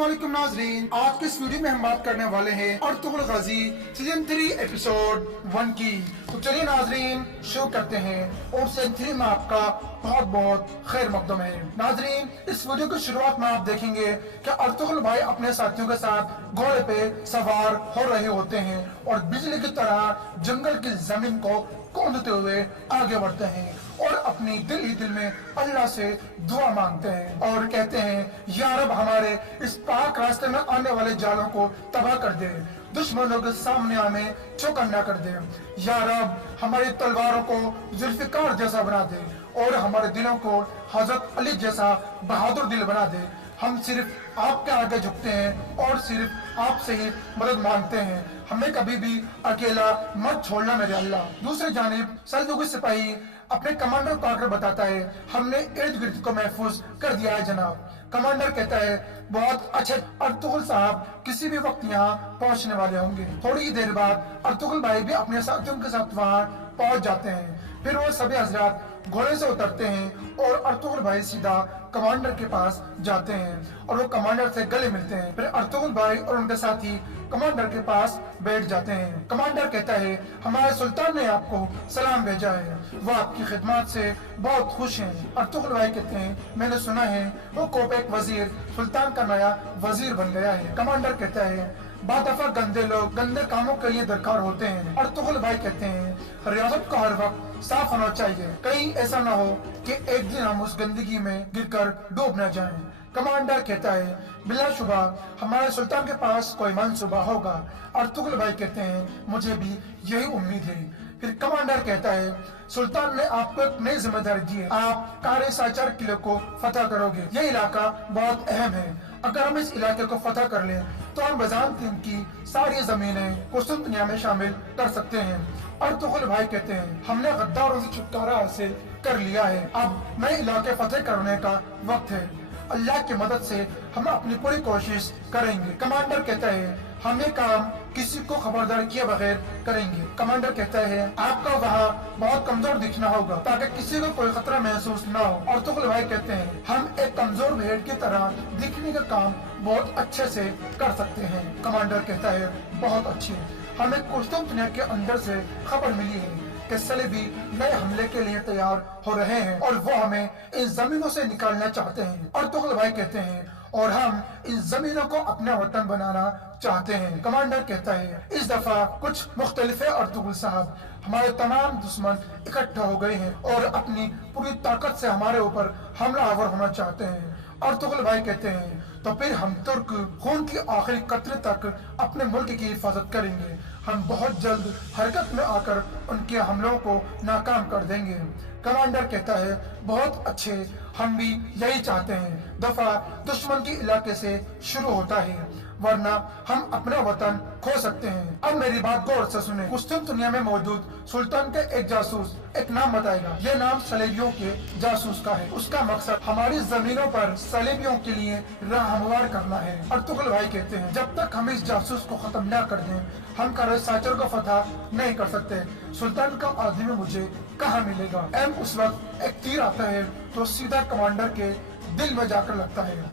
अस्सलाम वालेकुम नाजरीन, आज के इस वीडियो में हम बात करने वाले हैं अर्तुगरुल गाजी सीजन 3 एपिसोड 1 की। तो चलिए नाजरीन शुरू करते हैं और सीजन 3 में आपका बहुत बहुत खैर मकदम है। नाजरीन, इस वीडियो की शुरुआत में आप देखेंगे कि अर्तुगरुल भाई अपने साथियों के साथ घोड़े पे सवार हो रहे होते हैं और बिजली की तरह जंगल की जमीन को कूदते हुए आगे बढ़ते हैं और अपनी दिल ही दिल में अल्लाह से दुआ मांगते हैं और कहते हैं, या रब हमारे इस पाक रास्ते में आने वाले जालों को तबाह कर दे, दुश्मनों के सामने हमें चौकन्ना कर दे। या रब हमारी तलवारों को जुल्फिकार जैसा बना दे और हमारे दिलों को हजरत अली जैसा बहादुर दिल बना दे। हम सिर्फ आपके आगे झुकते हैं और सिर्फ आपसे ही मदद मांगते हैं, हमें कभी भी अकेला मत छोड़ना मेरे अल्लाह। दूसरी जानिब सल्जुकी सिपाही अपने कमांडर को आकर बताता है, हमने इर्द गिर्द को महफूज कर दिया है जनाब। कमांडर कहता है, बहुत अच्छे, अर्तुगरुल साहब किसी भी वक्त यहाँ पहुँचने वाले होंगे। थोड़ी ही देर बाद अर्तुगरुल भाई भी अपने साथियों के साथ वहाँ पहुँच जाते हैं। फिर वो सभी हजरात घोड़े से उतरते हैं और अर्तुगरुल भाई सीधा कमांडर के पास जाते हैं और वो कमांडर से गले मिलते हैं। फिर अर्तुगरुल भाई और उनके साथी कमांडर के पास बैठ जाते हैं। कमांडर कहता है, हमारे सुल्तान ने आपको सलाम भेजा है, वो आपकी खिदमत से बहुत खुश हैं। अर्तुगरुल भाई कहते हैं, मैंने सुना है वो कोपेक वजीर सुल्तान का नया वजीर बन गया है। कमांडर कहता है, बादफा गंदे लोग गंदे कामों के लिए दरकार होते हैं। अर्तुगरुल भाई कहते हैं, रियासत को हर वक्त साफ होना चाहिए, कहीं ऐसा ना हो कि एक दिन हम उस गंदगी में गिरकर डूब न जाएं। कमांडर कहता है, बिलाशुबा हमारे सुल्तान के पास कोई मंसूबा होगा। अर्तुगरुल भाई कहते हैं, मुझे भी यही उम्मीद है। फिर कमांडर कहता है, सुल्तान ने आपको एक नई जिम्मेदारी दी है, आप कारे साचार किले को फतह करोगे। ये इलाका बहुत अहम है, अगर हम इस इलाके को फतह कर लें तो हम बिजांतिन की सारी जमीनें कुस्तुंतनिया में शामिल कर सकते हैं। अर्तुगरुल भाई कहते हैं, हमने गद्दारों से छुटकारा हासिल कर लिया है, अब नए इलाके फतेह करने का वक्त है। अल्लाह की मदद से हम अपनी पूरी कोशिश करेंगे। कमांडर कहता है, हम ये काम किसी को खबरदार किए बगैर करेंगे। कमांडर कहता है, आपका वहाँ बहुत कमजोर दिखना होगा ताकि किसी को कोई खतरा महसूस न हो। अर्तुगरुल भाई कहते हैं, हम एक कमजोर भेड़ की तरह दिखने का काम बहुत अच्छे से कर सकते हैं। कमांडर कहता है, बहुत अच्छे, हमें कुस्तुंतनिया के अंदर से खबर मिली है कि सलीबी नए हमले के लिए तैयार हो रहे हैं और वो हमें इन जमीनों से निकालना चाहते हैं। अर्तुगरुल भाई कहते हैं, और हम इन जमीनों को अपना वतन बनाना चाहते हैं। कमांडर कहता है, इस दफा कुछ मुख्तलिफ है अर्तुगरुल साहब, हमारे तमाम दुश्मन इकट्ठा हो गए हैं और अपनी पूरी ताकत से हमारे ऊपर हमला आवर होना चाहते हैं। अर्तुगरुल भाई कहते हैं, तो फिर हम तुर्क खून की आखिरी कतरे तक अपने मुल्क की हिफाजत करेंगे, हम बहुत जल्द हरकत में आकर उनके हमलों को नाकाम कर देंगे। कमांडर कहता है, बहुत अच्छे, हम भी यही चाहते हैं। दफा दुश्मन के इलाके से शुरू होता है, वरना हम अपना वतन खो सकते हैं। अब मेरी बात गौर से सुने। कुस्तुंतनिया में मौजूद सुल्तान का एक जासूस एक नाम बताएगा, ये नाम सलेबियों के जासूस का है। उसका मकसद हमारी जमीनों पर सलेबियों के लिए राह हमवार करना है। अर्तुगरुल भाई कहते हैं, जब तक हम इस जासूस को खत्म न कर दें, हम कारे साचर को फतह नहीं कर सकते। सुल्तान का आदमी मुझे कहाँ मिलेगा? एम उस वक्त एक तीर आता है तो सीधा कमांडर के दिल में जाकर लगता है।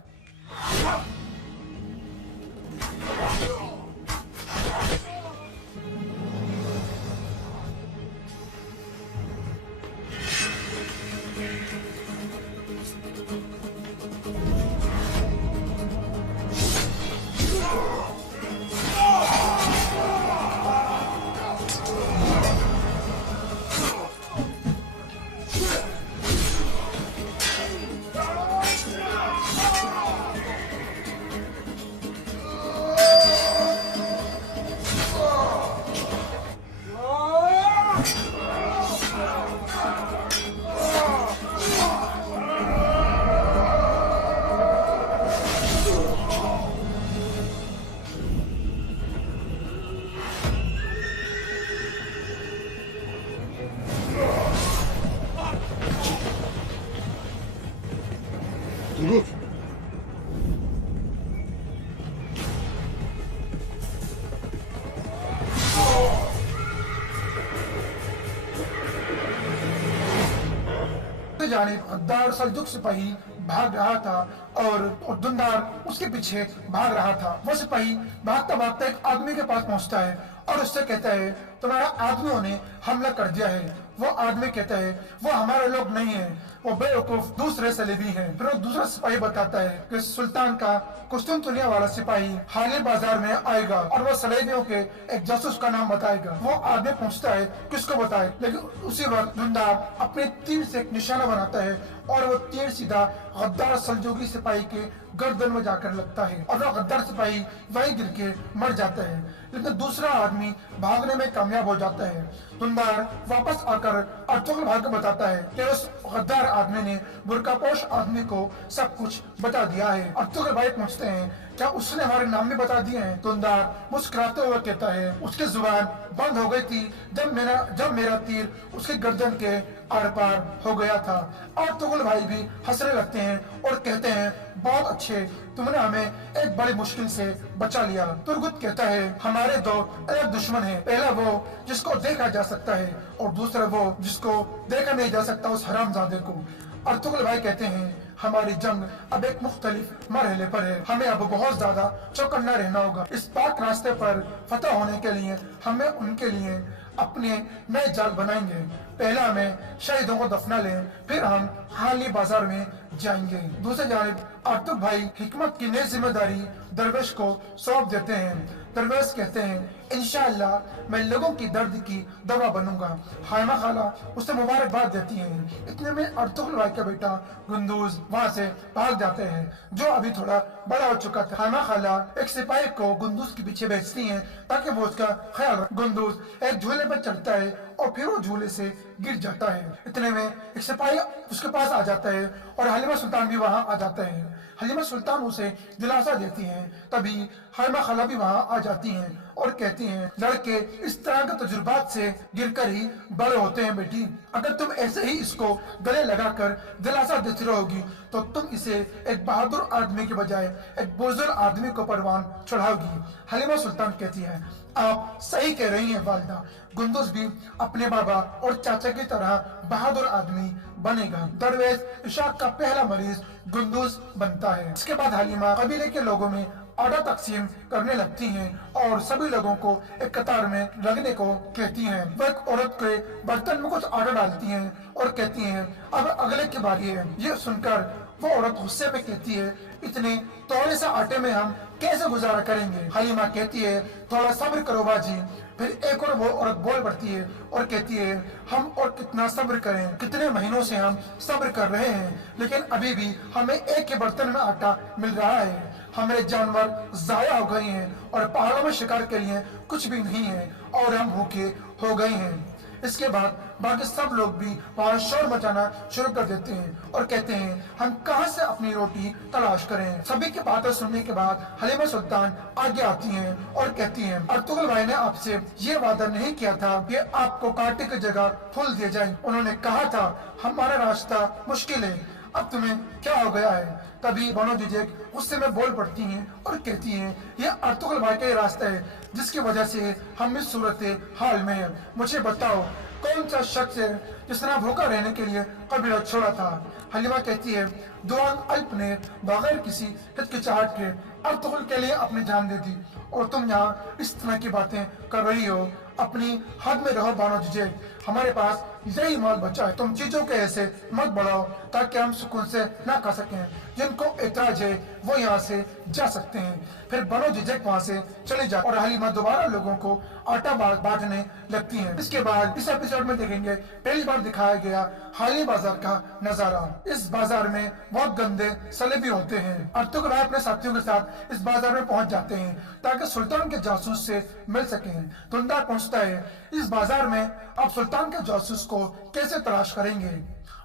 जानिब गद्दार सल्जुक सिपाही भाग रहा था और दुंदार उसके पीछे भाग रहा था। वो सिपाही भागता भागता एक आदमी के पास पहुंचता है और उससे कहता है तुम्हारा आदमियों ने हमला कर दिया है। वो आदमी कहता है वो हमारे लोग नहीं है, वो बेवकूफ दूसरे सलेबी हैं। फिर वो दूसरा सिपाही बताता है कि सुल्तान का कुस्तुनतुनिया वाला सिपाही हाली बाजार में आएगा और वो सलेबियों के एक जासूस का नाम बताएगा। वो आदमी पूछता है किसको बताए, लेकिन उसी वक्त दुंदार अपने तीर से एक निशाना बनाता है और वो तीर सीधा गद्दार सलजूकी सिपाही के गर्दन में जाकर लगता है और वो गद्दार सिपाही वहीं गिर के मर जाता है। लेकिन दूसरा आदमी भागने में कामयाब हो जाता है। दुंदार वापस आकर अर्तुगरुल भाई को बताता है कि उस गद्दार आदमी ने बुर्कापोश आदमी को सब कुछ बता दिया है। अर्तुगरुल भाई पूछते हैं क्या उसने हमारे नाम भी बता दिए हैं? दुंदार मुस्कुराते हुए कहता है उसकी जुबान बंद हो गई थी जब मेरा तीर उसके गर्दन के आर पार हो गया था। अर्तुगरुल भाई भी हंसने लगते हैं और कहते हैं बहुत अच्छे, तुमने हमें एक बड़ी मुश्किल से बचा लिया। तुर्गुत कहता है हमारे दो अलग दुश्मन हैं, पहला वो जिसको देखा जा सकता है और दूसरा वो जिसको देखा नहीं जा सकता, उस हरामजादे को। अर्तुगरुल भाई कहते हैं हमारी जंग अब एक मुख्तलिफ मरहले पर है, हमें अब बहुत ज्यादा चौकन्ना रहना होगा। इस पाक रास्ते पर फतह होने के लिए हमें उनके लिए अपने नए जाल बनाएंगे। पहला हमें शहीदों को दफना लें, फिर हम हाली बाजार में जाएंगे। दूसरी जानिब अर्तुग भाई हिकमत की नई जिम्मेदारी दरवेश को सौंप देते हैं। दरवेश कहते हैं इंशाअल्लाह मैं लोगों की दर्द की दवा बनूंगा। हाइमा खाला उसे मुबारकबाद देती हैं। इतने में अर्तुगरुल भाई का बेटा गुंदूज वहाँ से भाग जाते हैं, जो अभी थोड़ा बड़ा हो चुका था। हाइमा खाला एक सिपाही को गुंदूज के पीछे भेजती हैं ताकि वो उसका ख्याल रखे। गुंदूज एक झूले पर चढ़ता है और फिर वो झूले से गिर जाता है। इतने में एक सिपाही उसके पास आ जाता है और हलीमा सुल्तान भी वहाँ आ जाता है। हलीमा सुल्तान उसे दिलासा देती हैं। तभी हाइमा खाला भी वहाँ आ जाती हैं और कहती हैं लड़के इस तरह के तजुर्बात से गिरकर ही बड़े होते हैं बेटी, अगर तुम ऐसे ही इसको गले लगाकर दिलासा देती रहोगी तो तुम इसे एक बहादुर आदमी के बजाय एक बुजुर्ग आदमी को परवान चढ़ाओगी। हलीमा सुल्तान कहती है आप सही कह रही हैं वालिदा, गुंदुज भी अपने बाबा और चाचा की तरह बहादुर आदमी बनेगा। दरवेश इशाक का पहला मरीज गुंदुज बनता है। इसके बाद हलीमा कबीले के लोगों में आटा तकसीम करने लगती हैं और सभी लोगों को एक कतार में लगने को कहती हैं। वो एक औरत के बर्तन में कुछ आटा डालती हैं और कहती हैं अब अगले की बारी है। ये सुनकर वो औरत गुस्से में कहती है इतने थोड़े से आटे में हम कैसे गुजारा करेंगे? हलीमा कहती है थोड़ा सब्र करो बाजी। फिर एक और वो औरत बोल पड़ती है और कहती है हम और कितना सब्र करें, कितने महीनों से हम सब्र कर रहे हैं लेकिन अभी भी हमें एक ही बर्तन में आटा मिल रहा है। हमारे जानवर जाया हो गए हैं और पहाड़ों में शिकार के लिए कुछ भी नहीं है और हम भूखे हो गए हैं। इसके बाद बाकी सब लोग भी वहाँ शोर मचाना शुरू कर देते हैं और कहते हैं हम कहाँ से अपनी रोटी तलाश करें। सभी की बातें सुनने के बाद हलीमा सुल्तान आगे आती हैं और कहती हैं अर्तुगरुल भाई ने आपसे ये वादा नहीं किया था कि आपको कांटे की जगह फूल दिए जाए। उन्होंने कहा था हमारा रास्ता मुश्किल है, अब तुम्हें क्या हो गया है? तभी बनो जिजेक गुस्से में बोल पड़ती हैं और कहती हैं ये अर्तुगरुल भाई का ही रास्ता है जिसकी वजह से हम इस सूरत हाल में हैं। मुझे बताओ कौन सा शख्स है जिसने भूखा रहने के लिए कबीला छोड़ा था? हलीमा कहती है दुआन अल्प ने बगैर किसी हिचकिचाहट के अर्तुगरुल के लिए अपनी जान दे दी और तुम यहाँ इस तरह की बातें कर रही हो। अपनी हद में रहो बानो जिजेक, हमारे पास यही माल बचा है, तुम चीजों के ऐसे मत बढ़ाओ ताकि हम सुकून से ना खा सकें। जिनको एतराज है वो यहाँ से जा सकते हैं। फिर बनो जिजेक वहाँ से चले जा और हलीमा दोबारा लोगों को आटा बांटने लगती हैं। इसके बाद इस एपिसोड में देखेंगे पहली बार दिखाया गया हाली बाजार का नजारा। इस बाजार में बहुत गंदे सलेबी होते हैं। अर्तुगरुल भाई अपने साथियों के साथ इस बाजार में पहुंच जाते हैं ताकि सुल्तान के जासूस से मिल सकें। दुंदार पहुंचता है इस बाजार में, आप सुल्तान के जासूस को कैसे तलाश करेंगे?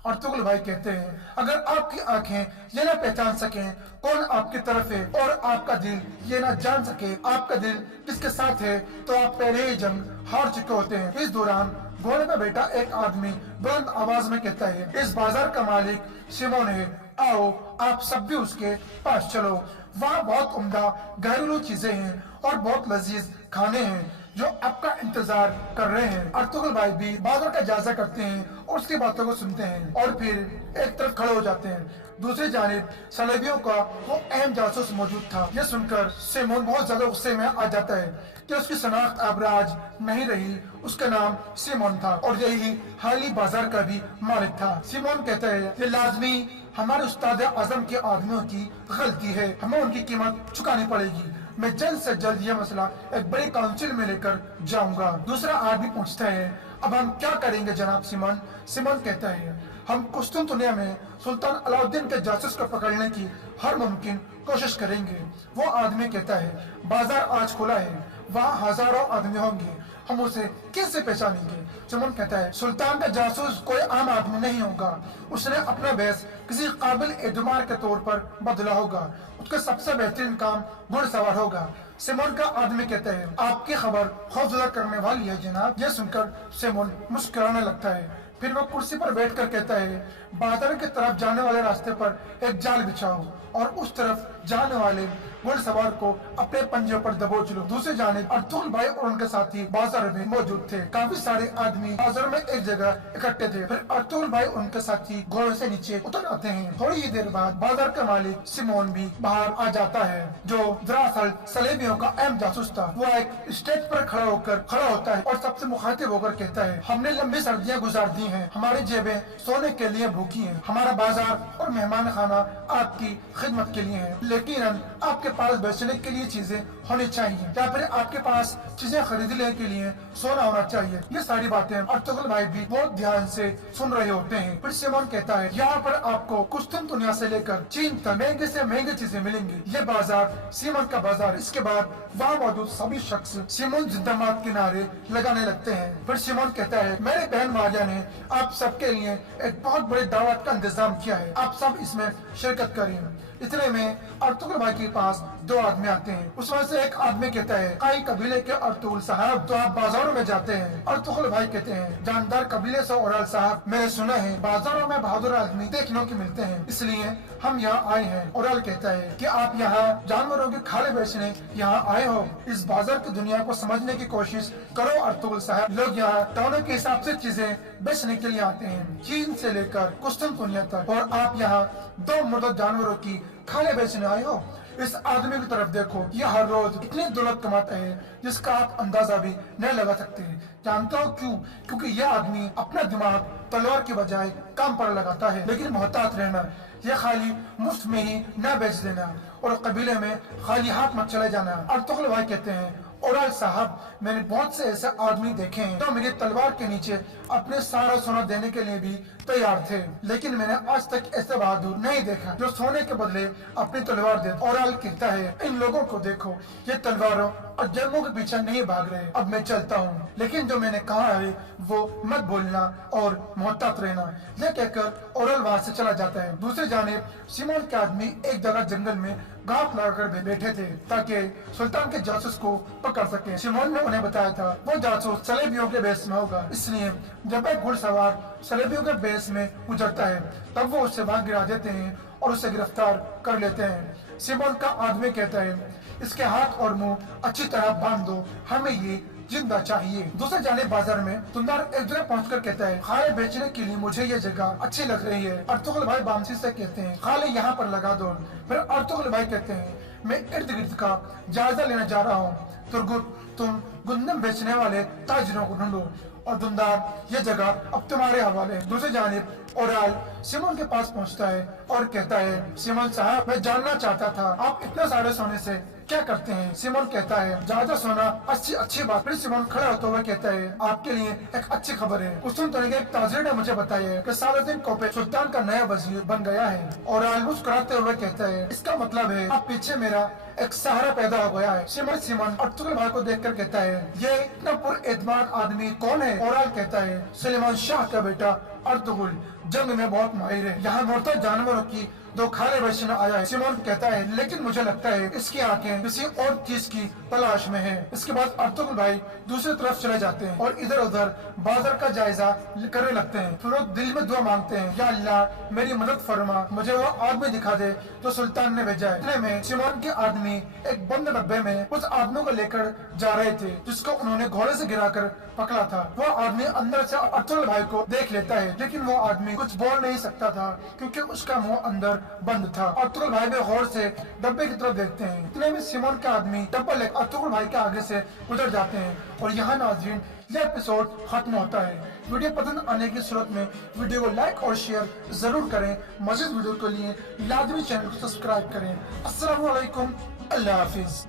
अर्तुगरुल भाई कहते हैं अगर आपकी आंखें ये ना पहचान सकें कौन आपकी तरफ है और आपका दिल ये ना जान सके आपका दिल किसके साथ है तो आप पहले ही जंग हार चुके होते हैं। इस दौरान घोड़े पे बैठा एक आदमी बुलंद आवाज में कहता है इस बाजार का मालिक सिमोन है, आओ आप सब भी उसके पास चलो। वहाँ बहुत उम्दा घरेलू चीजें हैं और बहुत लजीज खाने हैं। जो आपका इंतजार कर रहे हैं। अर्तुगरुल भाई भी बाजार का जायजा करते हैं और उसकी बातों को सुनते हैं और फिर एक तरफ खड़े हो जाते हैं। दूसरी जानिब सलेबियों का वो अहम जासूस मौजूद था। यह सुनकर सिमोन बहुत ज्यादा गुस्से में आ जाता है कि उसकी शनाख्त अब आज नहीं रही। उसका नाम सिमोन था और यही हाली बाजार का भी मालिक था। सिमोन कहता है ये लाजमी हमारे उस्ताद आजम के आदमियों की गलती है, हमें उनकी कीमत चुकानी पड़ेगी। मैं जल्द से जल्द यह मसला एक बड़ी काउंसिल में लेकर जाऊंगा। दूसरा आदमी पूछता है अब हम क्या करेंगे जनाब सिमोन? सिमोन कहता है हम कुस्तुनतुनिया में सुल्तान अलाउद्दीन के जासूस को पकड़ने की हर मुमकिन कोशिश करेंगे। वो आदमी कहता है बाजार आज खुला है, वहाँ हजारों आदमी होंगे, हम उसे कैसे पहचानेंगे? सिमोन कहता है सुल्तान का जासूस कोई आम आदमी नहीं होगा, उसने अपना बेस किसी काबिल एतमार के तौर पर बदला होगा, उसका सबसे बेहतरीन काम घुड़सवार होगा। सिमोन का आदमी कहता है आपकी खबर खौफजदा करने वाली है जनाब। यह सुनकर सिमोन मुस्कुराने लगता है। फिर वो कुर्सी पर बैठकर कहता है बाजार की तरफ जाने वाले रास्ते पर एक जाल बिछाओ और उस तरफ जाने वाले घुड़सवार को अपने पंजे पर दबोच लो। दूसरी जानिब अर्तुगरुल भाई और उनके साथी बाजार में मौजूद थे। काफी सारे आदमी बाजार में एक जगह इकट्ठे थे। फिर अर्तुगरुल भाई और उनके साथी घोड़े से नीचे उतर आते हैं। थोड़ी ही देर बाद बाजार का मालिक सिमोन भी बाहर आ जाता है, जो दरअसल सलेबियों का अहम जासूस था। वो एक स्टेज पर खड़ा होता है और सबसे मुखातिब होकर कहता है हमने लंबी सर्दियाँ गुजार दी हैं, हमारी जेबें सोने के लिए भूखी हैं, हमारा बाजार और मेहमान खाना आपकी खिदमत के लिए है, लेकिन आपके पास बेचने के लिए चीजें होनी चाहिए या फिर आपके पास चीजें खरीदने के लिए सोना होना चाहिए। ये सारी बातें अर्तुगरुल भाई भी बहुत ध्यान से सुन रहे होते हैं। फिर सिमोन कहता है यहाँ पर आपको कुस्तुनतुनिया से लेकर चीन तक महंगे से महंगी चीजें मिलेंगी। ये बाजार सिमोन का बाजार। इसके बाद वहाँ मौजूद सभी शख्स सिमोन जिंदाबाद के नारे लगाने लगते हैं। फिर सिमोन कहता है मेरे बहन मारिया ने आप सबके लिए एक बहुत बड़ी दावत का इंतजाम किया है, आप सब इसमें शिरकत करें। इतने में अर्तुगरुल भाई के पास दो आदमी आते हैं। उसमें से एक आदमी कहता है काई कबीले के अर्तुगरुल साहब तो आप बाजारों में जाते हैं। अर्तुगरुल भाई कहते हैं जानदार कबीले से ओराल साहब मैंने सुना है बाजारों में बहादुर आदमी देखने को मिलते हैं, इसलिए हम यहाँ आए हैं। ओराल कहता है कि आप यहाँ जानवरों के खाले बेचने यहाँ आए हो, इस बाजार की दुनिया को समझने की कोशिश करो अर्तुगरुल साहब। लोग यहाँ टोनों के हिसाब से चीजें बेचने के लिए आते हैं, चीन से लेकर कुस्तुनतुनिया तक, और आप यहाँ दो मुर्दा जानवरों की खाले बेचने आए हो। इस आदमी की तरफ देखो, ये हर रोज इतनी दौलत कमाता है जिसका आप अंदाजा भी नहीं लगा सकते। जानते हो क्यों? क्योंकि यह आदमी अपना दिमाग तलवार की बजाय काम पर लगाता है। लेकिन मोहतात रहना, ये खाली मुफ्त में ही न बेच देना और कबीले में खाली हाथ मत चले जाना। अर्तुगरुल भाई कहते हैं ओराल साहब मैंने बहुत से ऐसे आदमी देखे हैं तो मेरी तलवार के नीचे अपने सारा सोना देने के लिए भी तैयार थे, लेकिन मैंने आज तक ऐसे बहादुर नहीं देखा जो सोने के बदले अपनी तलवार दे। ओराल कहता है इन लोगों को देखो, ये तलवारों और जंगों के पीछे नहीं भाग रहे। अब मैं चलता हूँ, लेकिन जो मैंने कहा है वो मत बोलना और मोहतात रहना। यह कहकर ओराल वहाँ से चला जाता है। दूसरी जानिब सिमोन के आदमी एक जगह जंगल में घात लगाकर बैठे थे ताकि सुल्तान के जासूस को पकड़ सके। सिमोन ने उन्हें बताया था वो जासूस सलेबियों के बेस में होगा, इसलिए जब एक घुड़सवार सलेबियों के बेस में गुजरता है तब वो उससे वहां गिरा देते हैं और उसे गिरफ्तार कर लेते हैं। सिमोन का आदमी कहता है इसके हाथ और मुंह अच्छी तरह बांध दो, हमें ये जिंदा चाहिए। दूसरे जाने बाजार में दुंदार एक जगह पहुंचकर कहता है खाले बेचने के लिए मुझे ये जगह अच्छी लग रही है। अर्तुगरुल भाई बामसी से कहते हैं खाले यहाँ पर लगा दो। फिर अर्तुगरुल भाई कहते हैं मैं इर्द गिर्द का जायजा लेने जा रहा हूँ, तुर्गुत तुम गुंदम बेचने वाले ताजिरों को ढूंढो और दुंदार ये जगह अब तुम्हारे हवाले। दूसरी जानिब ओराल सिमोन के पास पहुंचता है और कहता है सिमोन साहब मैं जानना चाहता था आप इतने सारे सोने से क्या करते हैं? सिमोन कहता है ज्यादा सोना अच्छी बात। फिर सिमोन खड़ा होते हुए कहता है आपके लिए एक अच्छी खबर है। कुस्तुनतुनिया के एक ताजिर ने मुझे बताया है कि सालादीन कोपे सुल्तान का नया वजीर बन गया है। ओराल मुस्कुराते हुए कहता है इसका मतलब है अब पीछे मेरा एक सहारा पैदा हो गया है। सिमोन अर्तुगरुल भाई को देखकर कहता है ये इतना पुरएतमाद आदमी कौन है? ओराल कहता है सुलेमान शाह का बेटा अर्तुगरुल जंग में बहुत माहिर है, यहाँ मुर्तद जानवरों की दो खाने बेचने में आया है। सिमोन कहता है लेकिन मुझे लगता है इसकी आंखें किसी और चीज की तलाश में है। इसके बाद अर्तुगरुल भाई दूसरी तरफ चले जाते हैं और इधर उधर बाजार का जायजा करने लगते हैं। फिर वो दिल में दुआ मांगते हैं, या अल्लाह मेरी मदद फरमा, मुझे वो आदमी दिखा दे जो सुल्तान ने भेजा है। इतने में सिमोन के आदमी एक बंद डब्बे में उस आदमी को लेकर जा रहे थे जिसको उन्होंने घोड़े से गिराकर पकड़ा था। वो आदमी अंदर से अर्तुगरुल भाई को देख लेता है, लेकिन वो आदमी कुछ बोल नहीं सकता था क्योंकि उसका मुंह अंदर बंद था। अर्तुगरुल भाई भी गौर से डब्बे की तरफ देखते हैं। इतने में सिमोन के आदमी डब्बा लेकर अर्तुगरुल भाई के आगे से गुजर जाते हैं और यहाँ नाज़रीन ये एपिसोड खत्म होता है। वीडियो पसंद आने की सूरत में वीडियो को लाइक और शेयर जरूर करें। मज़ीद वीडियो के लिए लाजमी चैनल को सब्सक्राइब करें। अस्सलामु अलैकुम, अल्लाह हाफिज।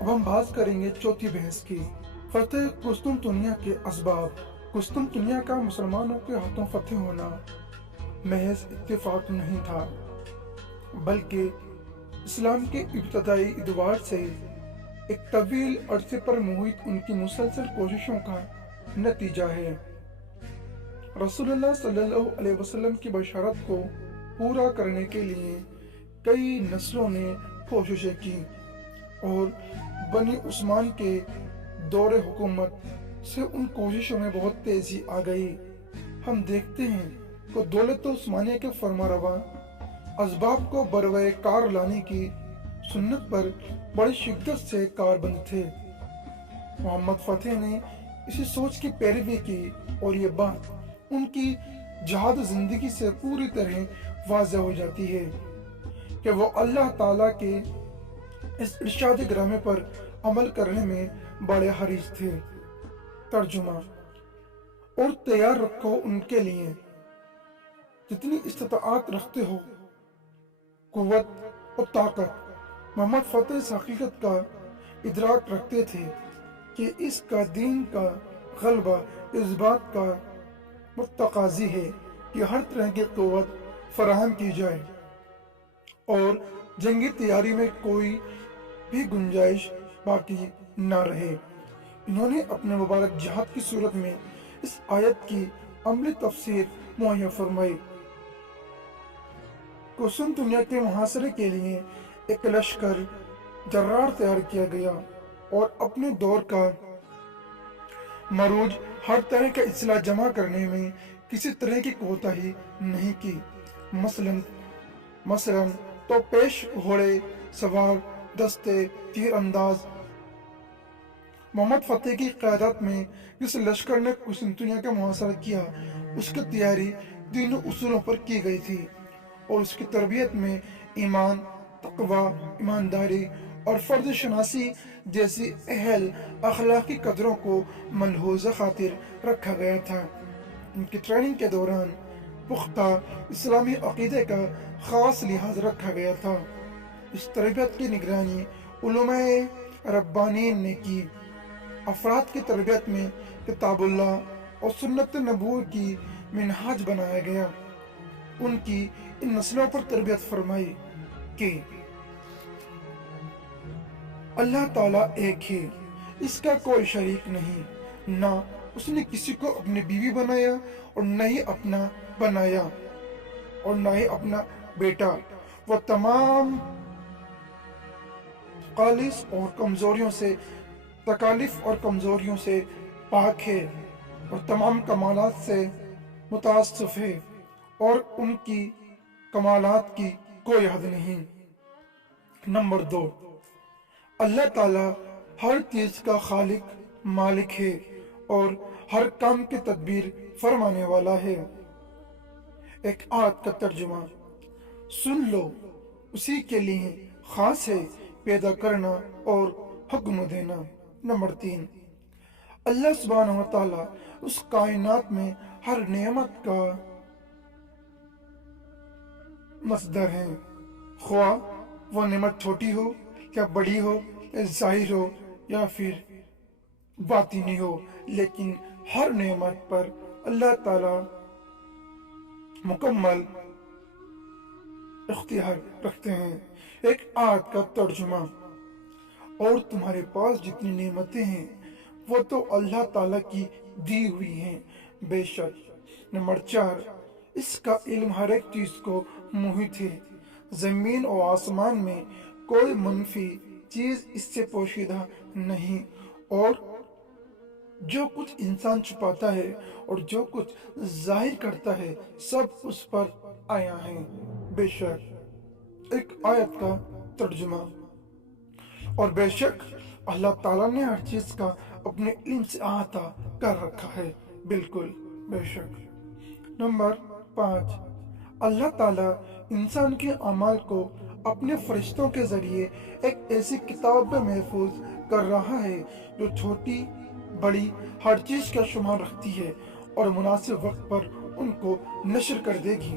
अब हम बात करेंगे चौथी बहस की, फतेह कुस्तुनतुनिया के असबाब। कुस्तुनतुनिया का मुसलमानों के हाथों फतेह होना महज इत्तेफाक नहीं था, बल्कि इस्लाम के इब्तदाई इदवार से एक तवील अरसे पर मुहित उनकी मुसलसल कोशिशों का नतीजा है। रसूलुल्लाह सल्लल्लाहु अलैहि वसल्लम की बशारत को पूरा करने के लिए कई नस्लों ने कोशिशें की और बनी उस्मान के दौरे हुकूमत से उन कोशिशों में बहुत तेजी आ गई। हम देखते हैं कि दौलत उस्मानिया के फरमारवा असबाब को बरवे कार लाने की सुन्नत पर बड़ी शिद्दत से कारबंद थे। मोहम्मद फतेह ने इसी सोच की पैरवी की और ये बात उनकी जहाद जिंदगी से पूरी तरह वाज़ेह हो जाती है कि वो अल्लाह ताला के इस इरशाद ग्रामे पर अमल करने में बड़े हरीस थे। तर्जुमा, और तैयार रखो उनके लिए जितनी इस्तिताअत रखते हो, कुव्वत और ताकत। मोहम्मद फतेह इस हकीकत का इदराक रखते थे कि इसका दीन का गलबा इस बात का मुतकाजी है कि हर तरह की कुव्वत फराहम की जाए और जंगी तैयारी में कोई भी गुंजाइश बाकी न रहे। इन्होंने अपने मुबारक जहाद की सूरत में इस आयत की अमली तफसीर मुहैया फरमाई। कुस्तुनतुनिया के मुहासरे के लिए एक लश्कर जर्रार तैयार किया गया और अपने दौर का मरूज हर तरह का इस्लाह जमा करने में किसी तरह की कोताही नहीं की। मसलन तो पेश घोड़े सवार, दस्ते, तीर अंदाज। मोहम्मद फतेह की क़यादत में जिस लश्कर ने कुस्तुनतुनिया का मुहासरा किया, उसकी तैयारी तीनों उसूलों पर की गई थी और उसकी तरबियत में ईमान, तक़वा, ईमानदारी और फर्द शनासी जैसी अहल अखलाकी कदरों को मलहूज़ खातिर रखा गया था। इनकी ट्रेनिंग के दौरान पुख्ता इस्लामी अक़ीदे का ख़ास लिहाज रखा गया था। इस तरबियत की निगरानी उलमाए रब्बानीन ने की। अफराद की तरबियत में किताबुल्लाह और सुन्नत नबूवत की मिनहाज बनाया गया। उनकी इन नस्लों पर तरबियत फरमाई कि अल्लाह ताला एक है, इसका कोई शरीक नहीं, ना उसने किसी को अपनी बीवी बनाया और न ही अपना बनाया और न ही अपना बेटा। वह तमाम तकालिफ और कमजोरियों से पाक है और तमाम कमालात से मुतासिफ है और उनकी कमालात की कोई हद नहीं। नंबर 2, अल्लाह ताला हर चीज का खालिक मालिक है और हर काम की तदबीर फरमाने वाला है। एक आयत का तर्जुमा, सुन लो, उसी के लिए खास है पैदा करना और हुक्म देना। नंबर 3, अल्लाह सुब्हानहु व तआला उस कायनात में हर नेमत का मसदर है, ख्वाह वो नेमत छोटी हो या बड़ी हो या जाहिर हो या फिर बातिनी हो, लेकिन हर नेमत पर अल्लाह ताला मुकम्मल इख्तियार रखते हैं। एक आयत का तर्जुमा, और तुम्हारे पास जितनी नेमतें हैं वो तो अल्लाह ताला की दी हुई हैं, बेशक। नंबर 4, इसका इल्म हर एक चीज को मुहित है, زمین و آسمان میں کوئی منفی چیز اس سے پوشیدہ نہیں، اور جو کچھ انسان چھپاتا ہے اور جو کچھ ظاہر کرتا ہے سب اس پر آیا ہے۔ بے شک ایک آیت کا ترجمہ، اور بے شک اللہ تعالیٰ نے ہر چیز کا اپنے علم سے احاطہ کر رکھا ہے، بالکل بے شک۔ نمبر 5، اللہ تعالیٰ انسان کے اعمال کو اپنے فرشتوں کے ذریعے ایک ایسی کتاب میں محفوظ کر رہا ہے جو چھوٹی بڑی ہر چیز کا شمار رکھتی ہے اور مناسب وقت پر ان کو نشر کر دے گی۔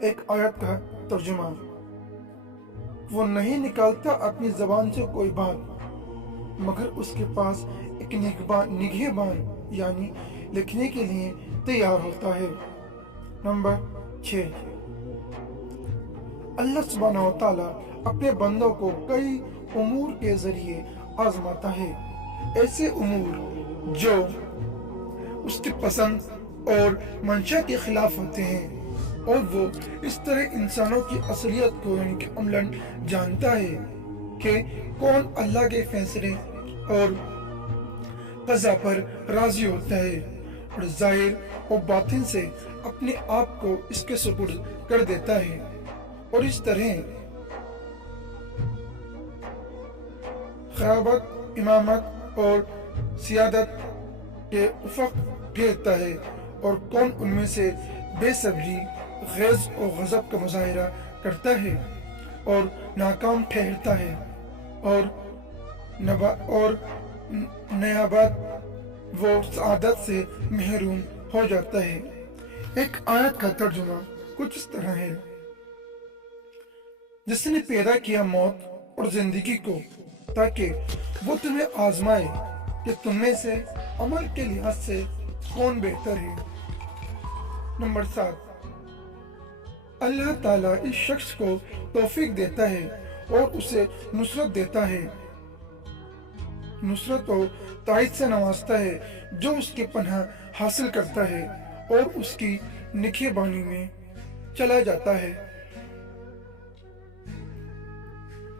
ایک آیت کا ترجمہ، وہ نہیں نکالتا اپنی زبان سے کوئی بات مگر اس کے پاس ایک نگہبان یعنی لکھنے کے لیے تیار ہوتا ہے۔ نمبر 6، اللہ سبحانہ و تعالیٰ اپنے بندوں کو کئی امور کے ذریعے آزماتا ہے، ایسے امور جو اس کی پسند اور منشا کے خلاف ہوتے ہیں، اور وہ اس طرح انسانوں کی اصلیت کو یعنی کہ عملاً جانتا ہے کہ کون اللہ کے فیصلے اور قضا پر راضی ہوتا ہے، اور ظاہر اور باطن سے اپنے آپ کو اس کے سپرد کر دیتا ہے، اور اس طرح خلافت، امامت اور سیادت کے افق گھیرتا ہے، اور کون ان میں سے بے صبری، غیظ و غضب کا مظاہرہ کرتا ہے اور ناکام ٹھہرتا ہے، اور نیابت وہ سعادت سے محروم ہو جاتا ہے۔ ایک آیت کا ترجمہ کچھ اس طرح ہے، جس نے پیدا کیا موت اور زندگی کو تاکہ وہ تمہیں آزمائے کہ تم میں سے عمل کے لحاظ سے کون بہتر ہے۔ نمبر 7، اللہ تعالیٰ اس شخص کو توفیق دیتا ہے اور اسے نصرت دیتا ہے، نصرت و تائید سے نوازتا ہے جو اس کی پناہ حاصل کرتا ہے اور اس کی نگہبانی میں چلا جاتا ہے،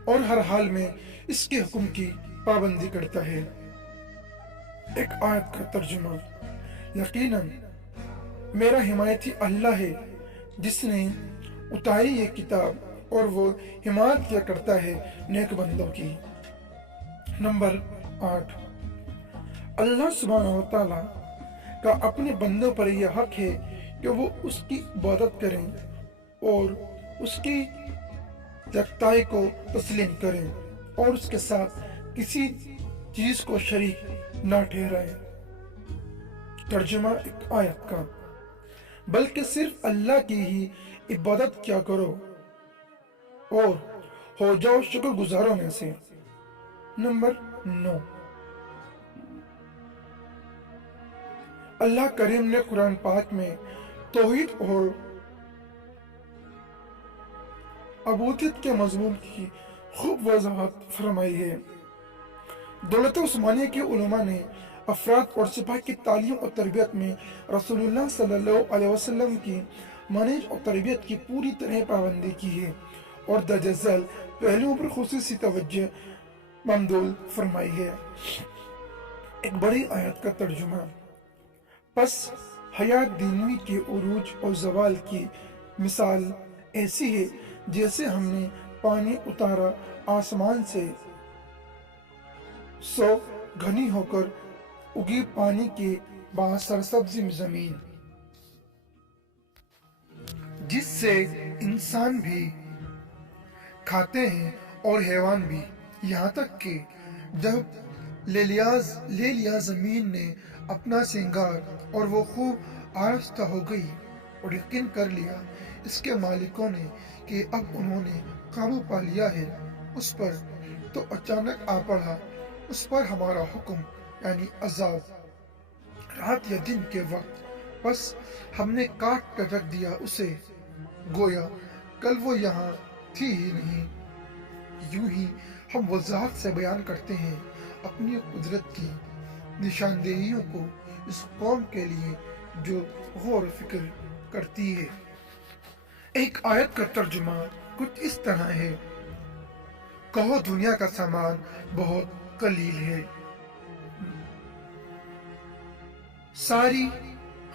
اور ہر حال میں اس کے حکم کی پابندی کرتا ہے۔ ایک آیت کا ترجمہ، یقیناً میرا حمایتی اللہ ہے جس نے اتاری یہ کتاب اور وہ حمایت کیا کرتا ہے نیک بندوں کی۔ نمبر 8، اللہ سبحانہ و تعالیٰ کا اپنے بندوں پر یہ حق ہے کہ وہ اس کی عبادت کریں اور اس کی یکتائی کو تسلیم کریں اور اس کے ساتھ کسی چیز کو شریک نہ ٹھہرائیں۔ ترجمہ ایک آیت کا، بلکہ صرف اللہ کی ہی عبادت کیا کرو اور ہو جاؤ شکر گزاروں میں سے۔ نمبر 9، اللہ کریم نے قرآن پاک میں توحید اور عبودیت کے مضمون کی خوب وضاحت فرمائی ہے۔ دولت عثمانیہ کے علماء نے افراد اور سپاہ کی تعلیم اور تربیت میں رسول اللہ صلی اللہ علیہ وسلم کی منہج اور تربیت کی پوری طرح پابندی کی ہے اور درجہ ذیل پہلوؤں پر خصوصی توجہ مبذول فرمائی ہے۔ ایک بڑی آیت کا ترجمہ، پس حیات دینوی کے عروج اور زوال کی مثال ایسی ہے جیسے ہم نے پانی اتارا آسمان سے، سو گھنی ہو کر اگی پانی کے بعد سرسبز زمین، جس سے انسان بھی کھاتے ہیں اور حیوان بھی، یہاں تک کہ جب لے لیا زمین نے اپنا سنگار اور وہ خوب آراستہ ہو گئی اور یقین کر لیا اس کے مالکوں نے کہ اب انہوں نے قابو پا لیا ہے اس پر، تو اچانک آ پڑا اس پر ہمارا حکم یعنی عذاب، رات یا دن کے وقت، بس ہم نے کاٹ کر رکھ دیا اسے، گویا کل وہ یہاں تھی ہی نہیں۔ یوں ہی ہم وضاحت سے بیان کرتے ہیں اپنی قدرت کی نشاندہیوں کو اس قوم کے لیے جو غور و فکر کرتی ہے۔ ایک آیت کا ترجمہ کچھ اس طرح ہے، کہو دنیا کا سامان بہت قلیل ہے، ساری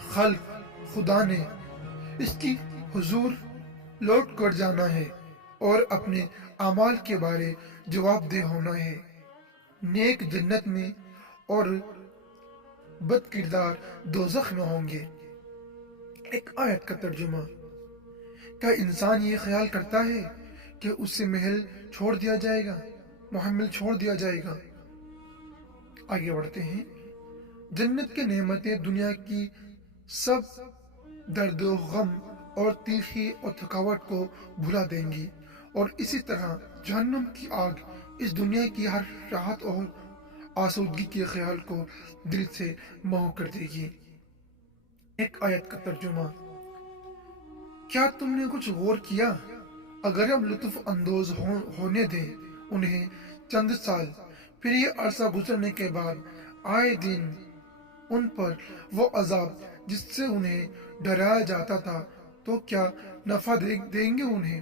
خلق خدا نے اس کی حضور لوٹ کر جانا ہے اور اپنے اعمال کے بارے جواب دہ ہونا ہے، نیک جنت میں اور بد کردار دوزخ میں ہوں گے۔ ایک آیت کا ترجمہ، کیا انسان یہ خیال کرتا ہے کہ اس سے محل چھوڑ دیا جائے گا، محمل چھوڑ دیا جائے گا؟ آگے بڑھتے ہیں۔ جنت کی نعمتیں دنیا کی سب درد و غم اور تلخی اور تھکاوٹ کو بھلا دیں گی، اور اسی طرح جہنم کی آگ اس دنیا کی ہر راحت اور آسودگی کے خیال کو دل سے محو کر دے گی۔ ایک آیت کا ترجمہ، کیا تم نے کچھ غور کیا؟ اگر ہم لطف اندوز ہونے دیں انہیں چند سال، پھر یہ عرصہ گزرنے کے بعد آئے دن ان پر وہ عذاب جس سے انہیں ڈرایا جاتا تھا، تو کیا نفع دیں گے انہیں؟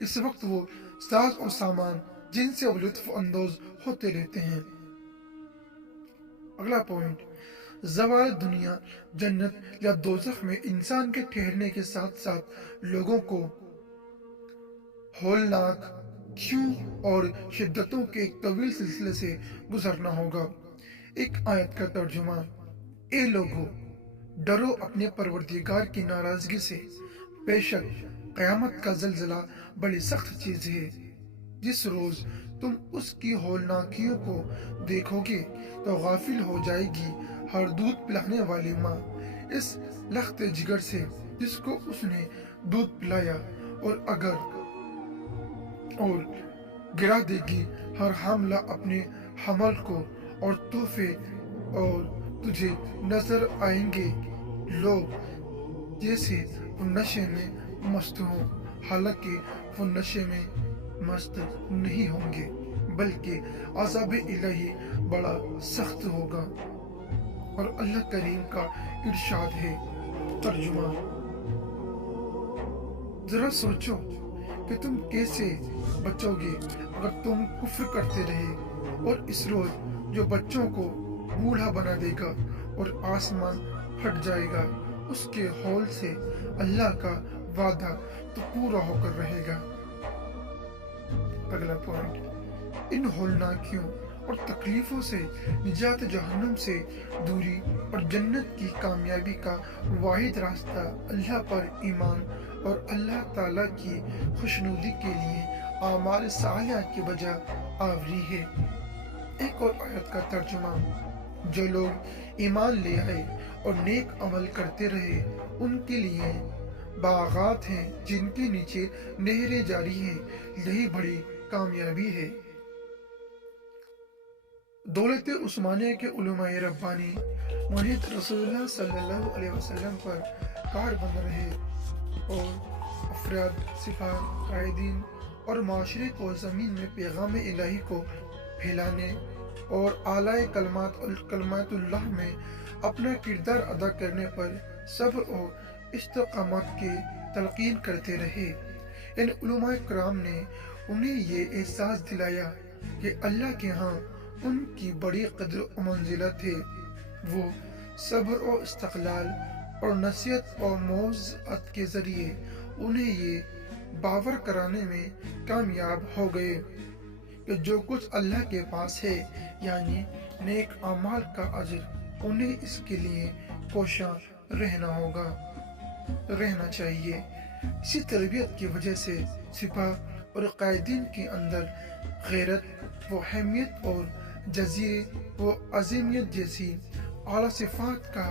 اس وقت وہ ساز اور سامان جن سے وہ لطف اندوز ہوتے رہتے ہیں۔ اگلا پوائنٹ، زوال دنیا جنت یا دوزخ میں انسان کے ٹھہرنے کے ساتھ ساتھ لوگوں کو ہولناک کیوں اور شدتوں کے ایک طویل سلسلے سے گزرنا ہوگا۔ ایک آیت کا ترجمہ، اے لوگو ڈرو اپنے پروردگار کی ناراضگی سے، بے شک قیامت کا زلزلہ بڑی سخت چیز ہے، جس روز تم اس کی ہولناکیوں کو دیکھو گے تو غافل ہو جائے گی ہر دودھ پلانے والی ماں اس لخت جگر سے جس کو اس نے دودھ پلایا، اور گرا دے گی ہر حاملہ اپنے حمل کو، اور تحفے اور تجھے نظر آئیں گے لوگ جیسے وہ نشے میں مست ہوں، حالانکہ وہ نشے میں مست نہیں ہوں گے، بلکہ عذاب الہی بڑا سخت ہوگا۔ اور اللہ کریم کا ارشاد ہے۔ ترجمہ، ذرا سوچو کہ تم کیسے بچو گے اگر تم کفر کرتے رہے، اور اس روز جو بچوں کو بوڑھا بنا دے گا اور آسمان پھٹ جائے گا، اس کے ہول سے اللہ کا وعدہ تو پورا ہو کر رہے گا۔ اگلا پوائنٹ، ان ہولناکیوں اور تکلیفوں سے نجات، جہنم سے دوری اور جنت کی کامیابی کا واحد راستہ اللہ پر ایمان اور اللہ تعالیٰ کی خوشنودی کے لیے اعمال صالحہ کے بجا آوری ہے۔ ایک اور آیت کا ترجمہ، جو لوگ ایمان لے آئے اور نیک عمل کرتے رہے ان کے لیے باغات ہیں جن کے نیچے نہریں جاری ہیں، یہی بڑی کامیابی ہے۔ دولت عثمانیہ کے علماء ربانی منحط رسول اللہ صلی اللہ علیہ وسلم پر کار بند رہے اور افراد، سپاہ، قائدین اور معاشرے کو زمین میں پیغام الہی کو پھیلانے اور اعلی کلمات اللہ میں اپنا کردار ادا کرنے پر صبر و استقامت کی تلقین کرتے رہے۔ ان علماء کرام نے انہیں یہ احساس دلایا کہ اللہ کے ہاں ان کی بڑی قدر و منزلت ہے، وہ صبر و استقلال اور نصیحت اور موعظت کے ذریعے انہیں یہ باور کرانے میں کامیاب ہو گئے کہ جو کچھ اللہ کے پاس ہے یعنی نیک اعمال کا اجر، انہیں اس کے لیے کوشاں رہنا چاہیے۔ اسی تربیت کی وجہ سے سپاہ اور قائدین کے اندر غیرت و حمیت اور جزیرے و عظیمیت جیسی اعلیٰ صفات کا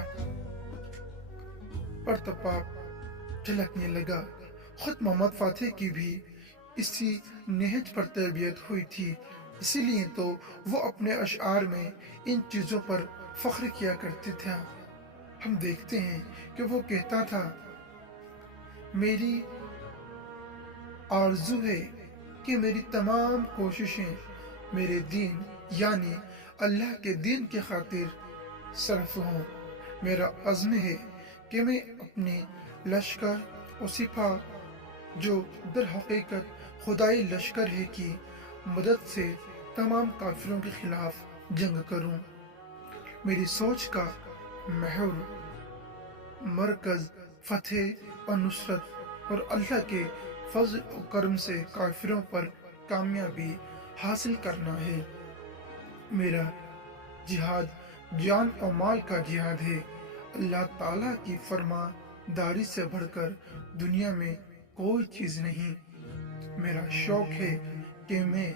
پرتپاپ جھلکنے لگا۔ خود محمد فاتح کی بھی اسی نہج پر تربیت ہوئی تھی، اسی لیے تو وہ اپنے اشعار میں ان چیزوں پر فخر کیا کرتے تھے۔ ہم دیکھتے ہیں کہ وہ کہتا تھا، میری آرزو ہے کہ میری تمام کوششیں میرے دین یعنی اللہ کے دین کی خاطر صرف ہوں۔ میرا عزم ہے کہ میں اپنے لشکر و سپاہ जो در حقیقت خدائی لشکر ہے کی مدد سے تمام کافروں کے خلاف جنگ کروں۔ میری سوچ کا محور مرکز فتح اور نصرت اور اللہ کے فضل و کرم سے کافروں پر کامیابی حاصل کرنا ہے۔ میرا جہاد جان اور مال کا جہاد ہے۔ اللہ تعالیٰ کی فرما داری سے بڑھ کر دنیا میں کوئی چیز نہیں۔ میرا شوق ہے کہ میں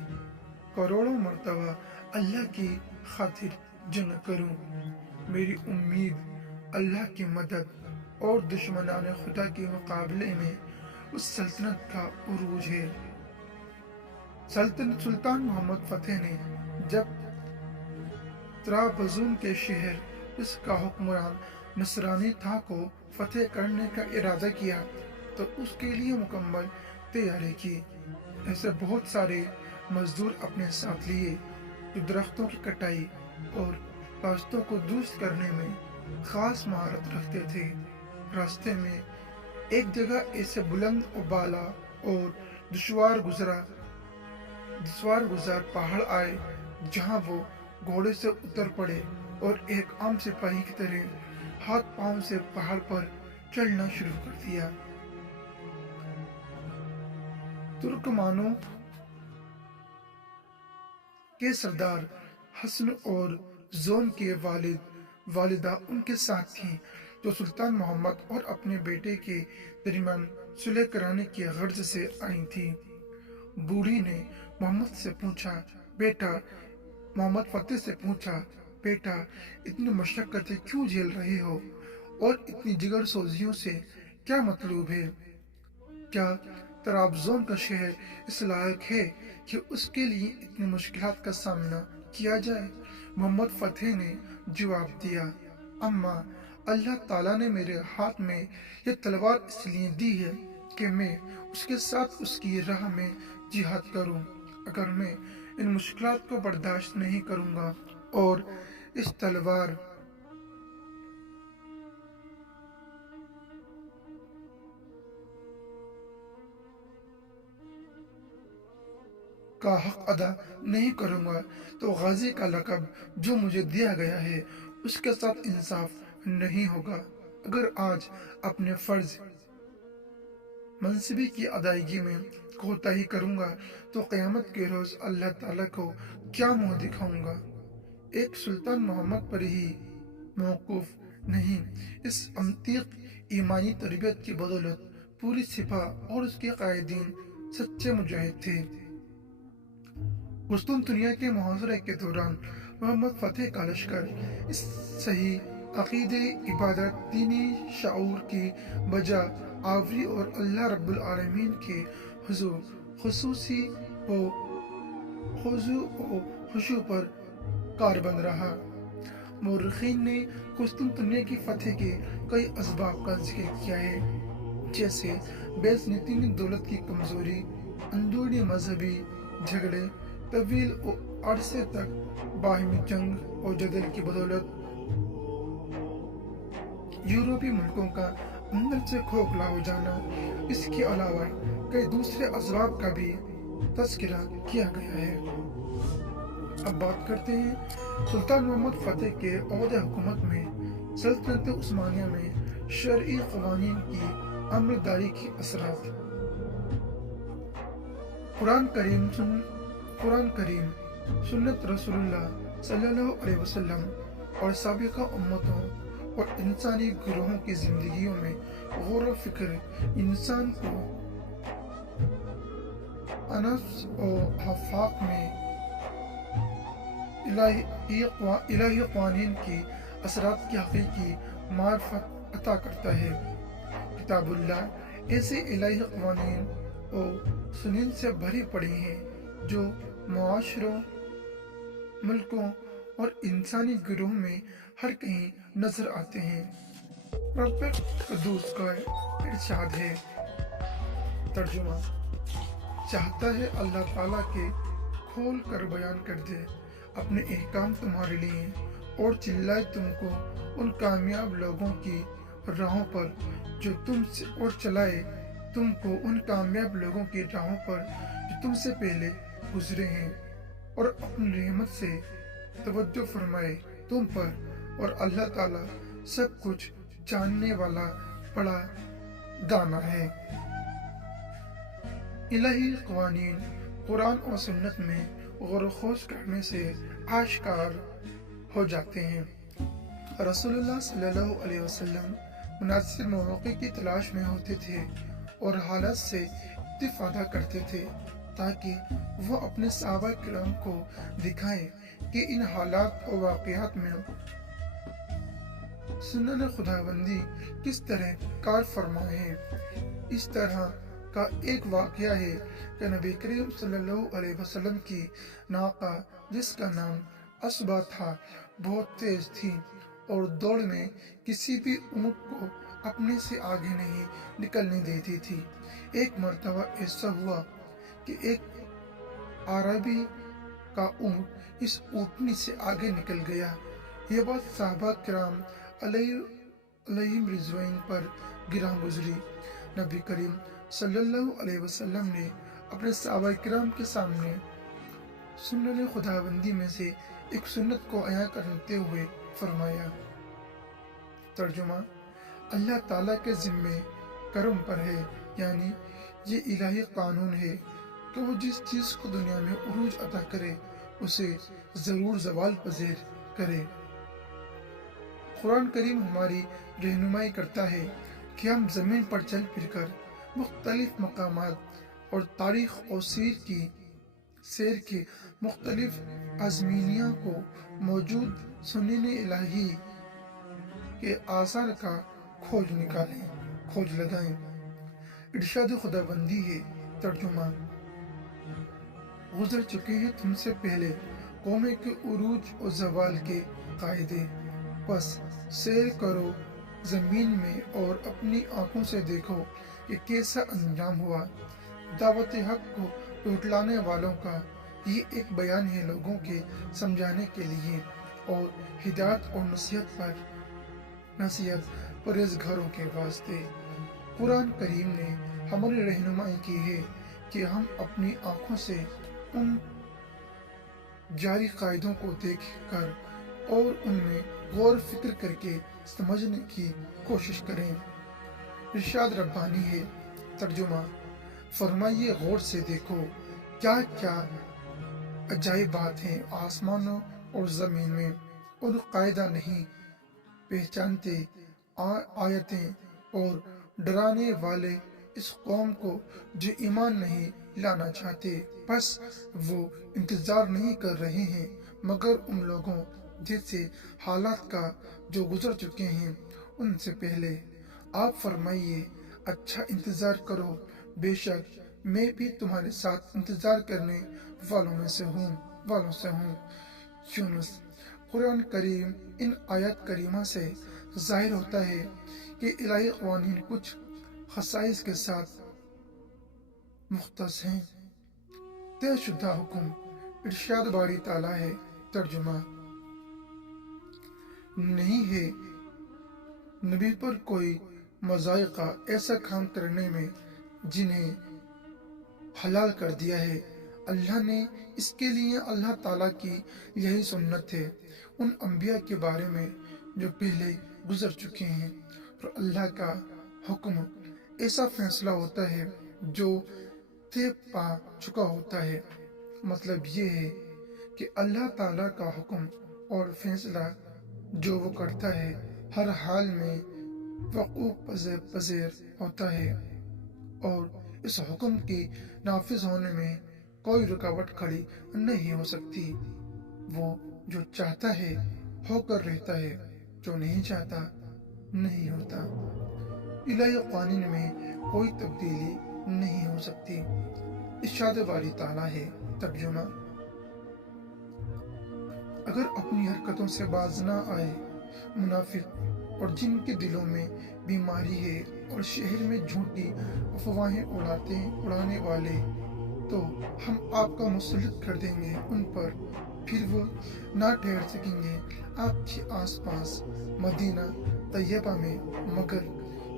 کروڑوں مرتبہ اللہ کی خاطر جنگ کروں۔ میری امید اللہ کی مدد اور دشمنان خدا کے مقابلے میں اس سلطنت کا عروج ہے۔ سلطان محمد فتح نے جب طرابزون کے شہر اس کا حکمران نصرانی تھا کو فتح کرنے کا ارادہ کیا تو اس کے لیے مکمل تیاری کی۔ ایسے بہت سارے مزدور اپنے ساتھ لیے جو درختوں کی کٹائی اور راستوں کو درست کرنے میں خاص مہارت رکھتے تھے۔ راستے میں ایک جگہ ایسے بلند و بالا اور دشوار گزار پہاڑ آئے جہاں وہ گھوڑے سے اتر پڑے اور ایک عام سپاہی کی طرح ہاتھ پاؤں سے پہاڑ پر چڑھنا شروع کر دیا۔ ترکمانوں کے سردار حسن اور زون کے والدہ ان کے ساتھ تھیں جو سلطان محمد اور اپنے بیٹے کے درمیان صلح کرانے کی غرض سے آئی تھی۔ بوڑھی نے محمد فتح سے پوچھا، بیٹا اتنی مشقتیں کیوں جھیل رہے ہو اور اتنی جگر سوزیوں سے کیا مطلوب ہے؟ کیا طرابزون کا شہر اس لائق ہے کہ اس کے لیے اتنی مشکلات کا سامنا کیا جائے؟ محمد فتح نے جواب دیا، اماں اللہ تعالیٰ نے میرے ہاتھ میں یہ تلوار اس لیے دی ہے کہ میں اس کے ساتھ اس کی راہ میں جہاد کروں۔ اگر میں ان مشکلات کو برداشت نہیں کروں گا اور اس تلوار کا حق ادا نہیں کروں گا تو غازی کا لقب جو مجھے دیا گیا ہے اس کے ساتھ انصاف نہیں ہوگا۔ اگر آج اپنے فرض منصبی کی ادائیگی میں کوتاہی کروں گا تو قیامت کے روز اللہ تعالیٰ کو کیا منہ دکھاؤں گا؟ ایک سلطان محمد پر ہی موقوف نہیں، اس عمیق ایمانی تربیت کی بدولت پوری سپاہ اور اس کے قائدین سچے مجاہد تھے۔ قسطنطنیہ کے محاصرے کے دوران محمد فتح کا لشکر اس صحیح عقیدے، عبادت، دینی شعور کی بجا آوری اور اللہ رب العالمین کے حضور خصوصی و خشوع پر کاربند رہا۔ مورخین نے قسطنطنیہ کی فتح کے کئی اسباب کا ذکر کیا ہے، جیسے بیزنطینی دولت کی کمزوری، اندرونی مذہبی جھگڑے، طویل عرصے تک باہمی جنگ اور جدل کی بدولت، یورپی ملکوں کا اندر سے کھوکھلا ہو جانا۔ اس کے علاوہ کئی دوسرے اسباب کا بھی تذکرہ کیا گیا ہے۔ اب بات کرتے ہیں سلطان محمد فتح کے عہد حکومت میں سلطنت عثمانیہ میں شرعی قوانین کی عملداری کے اثرات۔ قرآن کریم، سنت رسول اللہ صلی اللہ علیہ وسلم اور سابقہ امتوں اور انسانی گروہوں کی زندگیوں میں غور و فکر انسان کو انفس و آفاق میں الہی قوانین کی اثرات کی حقیقی معرفت عطا کرتا ہے۔ کتاب اللہ ایسے الہی قوانین و سنن سے بھری پڑی ہیں جو معاشروں، ملکوں اور انسانی گروہ میں ہر کہیں نظر آتے ہیں۔ رب قدوس کا ارشاد ہے، ترجمہ: چاہتا ہے اللہ تعالیٰ کے کھول کر بیان کر دے اپنے احکام تمہارے لیے اور چلائے تم کو ان کامیاب لوگوں کی راہوں پر جو تم سے اور چلائے تم کو ان کامیاب لوگوں کی راہوں پر جو تم سے پہلے گزرے ہیں، اور اپنی رحمت سے توجہ فرمائے تم پر، اور اللہ تعالیٰ سب کچھ جاننے والا بڑا دانا ہے۔ الہی قوانین قرآن اور سنت میں غور و خوض کرنے سے آشکار ہو جاتے ہیں۔ رسول اللہ صلی اللہ علیہ وسلم مناسب مواقع کی تلاش میں ہوتے تھے اور حالات سے استفادہ کرتے تھے تاکہ وہ اپنے صحابہ کرام کو دکھائیں کہ ان حالات اور واقعات میں سنن خداوندی کس طرح کار فرما ہے۔ اس طرح کا ایک واقعہ ہے کہ نبی کریم صلی اللہ علیہ وسلم کی ناقہ، جس کا نام اسبا تھا، بہت تیز تھی اور دوڑ میں کسی بھی اونٹ کو اپنے سے آگے نہیں نکلنے دیتی تھی۔ ایک مرتبہ ایسا ہوا کہ ایک عربی کا اونٹ اس اونٹنی سے آگے نکل گیا۔ یہ بات صحابہ کرام علیہم رضوان پر گراں گزری۔ نبی کریم صلی اللہ علیہ وسلم نے اپنے صحابہ کرام کے سامنے سنن خداوندی میں سے ایک سنت کو عیاں کرتے ہوئے فرمایا۔ ترجمہ: اللہ تعالیٰ کے ذمے کرم پر ہے، یعنی یہ الہی قانون ہے کہ وہ جس چیز کو دنیا میں عروج عطا کرے اسے ضرور زوال پذیر کرے۔ قرآن کریم ہماری رہنمائی کرتا ہے کہ ہم زمین پر چل پھر کر مختلف مقامات اور تاریخ اور سیر کی مختلف ازمینیوں کو موجود سنن الہی کے آثار کا کھوج لگائیں۔ ارشاد خداوندی ہے۔ ترجمہ: گزر چکے ہیں تم سے پہلے قومیں کے عروج اور زوال کے قاعدے، بس سیر کرو زمین میں اور اپنی آنکھوں سے دیکھو کہ کیسا انجام ہوا۔ دعوت حق کو جھٹلانے والوں کا یہ ایک بیان ہے لوگوں کے سمجھانے کے لیے اور ہدایت اور نصیحت پرہیزگاروں کے واسطے۔ قرآن کریم نے ہماری رہنمائی کی ہے کہ ہم اپنی آنکھوں سے ان جاری قاعدوں کو دیکھ کر اور ان میں غور فکر کر کے سمجھنے کی کوشش کریں۔ ارشاد ربانی ہے۔ ترجمہ: فرمائیے غور سے دیکھو کیا کیا عجائبات ہیں آسمانوں اور زمین میں، اور قاعدہ نہیں پہچانتے آیتیں اور ڈرانے والے اس قوم کو جو ایمان نہیں لانا چاہتے، بس وہ انتظار نہیں کر رہے ہیں مگر ان لوگوں جیسے حالات کا جو گزر چکے ہیں ان سے پہلے۔ آپ فرمائیے اچھا انتظار کرو، بے شک میں بھی تمہارے ساتھ انتظار کرنے والوں سے ہوں۔ یونس۔ قرآن کریم ان آیات کریمہ سے ظاہر ہوتا ہے کہ الہی قوانین کچھ خصائص کے ساتھ مختص ہیں۔ طے شدہ حکم۔ ارشاد باری تعالیٰ ہے۔ ترجمہ: نہیں ہے نبی پر کوئی مضائقہ ایسا کام کرنے میں جنہیں حلال کر دیا ہے۔ اللہ نے اس کے لیے اللہ تعالیٰ کی یہی سنت ہے ان انبیاء کے بارے میں جو پہلے گزر چکے ہیں، اور اللہ کا حکم ایسا فیصلہ ہوتا ہے جو طے پا چکا ہوتا ہے۔ مطلب یہ ہے کہ اللہ تعالیٰ کا حکم اور فیصلہ جو وہ کرتا ہے ہر حال میں وقوع پذیر ہوتا ہے، اور اس حکم کی نافذ ہونے میں کوئی رکاوٹ کھڑی نہیں ہو سکتی۔ وہ جو چاہتا ہے ہو کر رہتا ہے، جو نہیں چاہتا نہیں ہوتا۔ الہی قوانین میں کوئی تبدیلی نہیں ہو سکتی۔ ارشاد باری تعالیٰ ہے۔ ترجمہ: اگر اپنی حرکتوں سے باز نہ آئے منافق اور جن کے دلوں میں بیماری ہے اور شہر میں جھوٹی افواہیں اڑانے والے، تو ہم آپ کا مسلط کر دیں گے ان پر، پھر وہ نہ ٹھہر سکیں گے آپ کے آس پاس مدینہ طیبہ میں مگر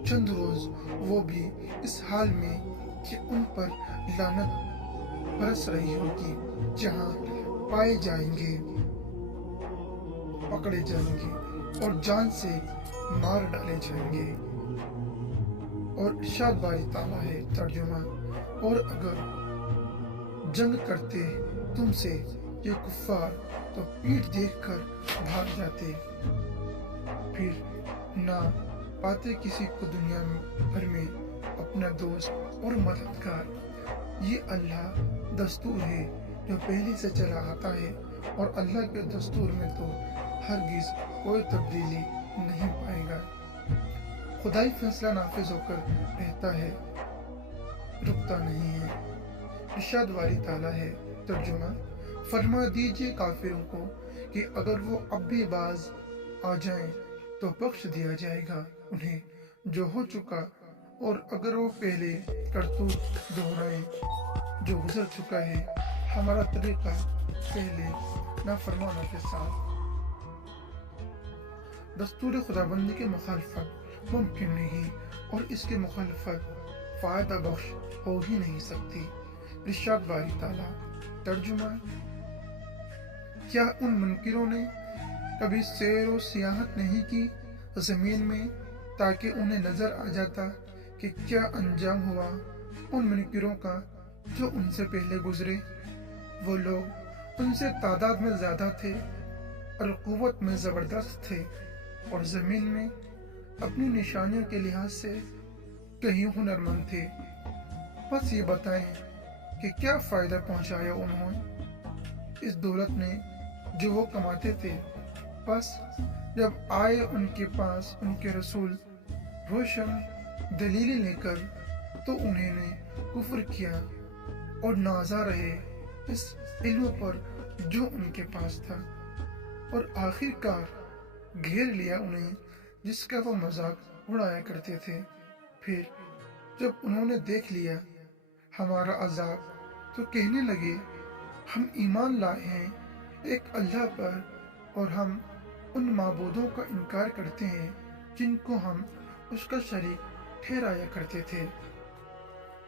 चंद रोज वो भी इस हाल में कि उन पर लानत बरस रही होगी, जहां पाए जाएंगे, पकड़े जाएंगे और जान से मार डाले जाएंगे। और इरशाद बारी ताला है, तर्जुमा, और अगर जंग करते तुमसे ये कुफ्फार तो पीठ देखकर भाग जाते, फिर ना पाते किसी को दुनिया भर में अपना दोस्त और मददगार। ये अल्लाह दस्तूर है जो पहले से चला आता है, और अल्लाह के दस्तूर में तो हरगिज कोई तब्दीली नहीं पाएगा। खुदाई फैसला नाफिज होकर रहता है, रुकता नहीं है। इरशाद वाली ताला है, तर्जुमा, फरमा दीजिए काफिरों को कि अगर वो अब भी बाज आ जाएं तो बख्श दिया जाएगा उन्हें जो हो चुका, और अगर वो पहले करतूत दोहराएं जो गुजर चुका है हमारा तरीका पहले नाफरमानों के साथ। दस्तूर खुदाबंदी के मुखालफत मुमकिन नहीं, और इसके मुखालफत फायदा बख्श हो ही नहीं सकती। इरशाद बारी ताला, तर्जुमा, क्या उन मुनकिरों ने कभी सैर व सियाहत नहीं की जमीन में, ताकि उन्हें नजर आ जाता कि क्या अंजाम हुआ उन मुनकिरों का जो उनसे पहले गुजरे। वो लोग उनसे तादाद में ज्यादा थे और कुव्वत में जबरदस्त थे, और जमीन में अपनी निशानियों के लिहाज से कहीं हुनरमंद थे। बस ये बताएं कि क्या फायदा पहुंचाया उन्होंने इस दौलत ने जो वो कमाते थे। बस जब आए उनके पास उनके रसूल रोशन दलीलें लेकर, तो उन्होंने कुफ्र किया और नाजा रहे इस इल्म पर जो उनके पास था, और आखिरकार घेर लिया उन्हें जिसका वो मजाक उड़ाया करते थे। फिर जब उन्होंने देख लिया हमारा अजाब, तो कहने लगे हम ईमान लाए हैं एक अल्लाह पर, और हम उन माबूदों का इनकार करते हैं जिनको हम उसका शरीक ठहराया करते थे।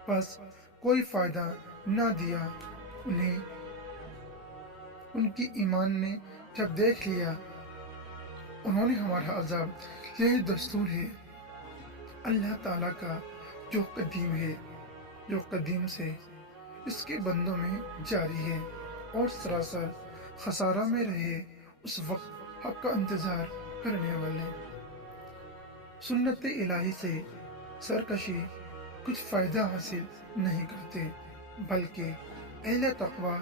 बस कोई फायदा ना दिया उन्हें। उनकी ईमान ने जब देख लिया उन्होंने हमारा अजाब। यही दस्तूर है अल्लाह ताला का जो कदीम है, जो कदीम से इसके बंदों में जारी है, और सरासर खसारा में रहे उस वक्त हक का इंतजार करने वाले। सुन्नत इलाही से सरकशी कुछ फायदा हासिल नहीं करते, बल्कि अहले तकवा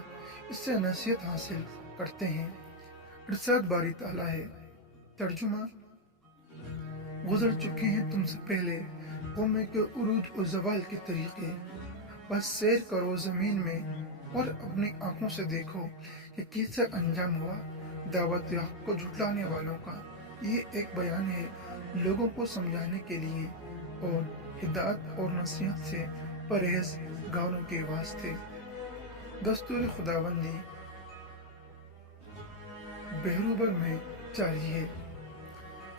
इससे नसीहत हासिल करते हैं। इरशाद बारी ताला है, तर्जुमा, गुजर चुके हैं तुमसे पहले कौमें के उरूज और जवाल के तरीके। बस सैर करो जमीन में और अपनी आंखों से देखो कि कैसे अंजाम हुआ दावत हक को झुटलाने वालों का। ये एक बयान है लोगों को समझाने के लिए और हिदायत और नसीहत से परहेजगारों के वास्ते। दस्तूर खुदाबंदी बहरूबर में जारी है।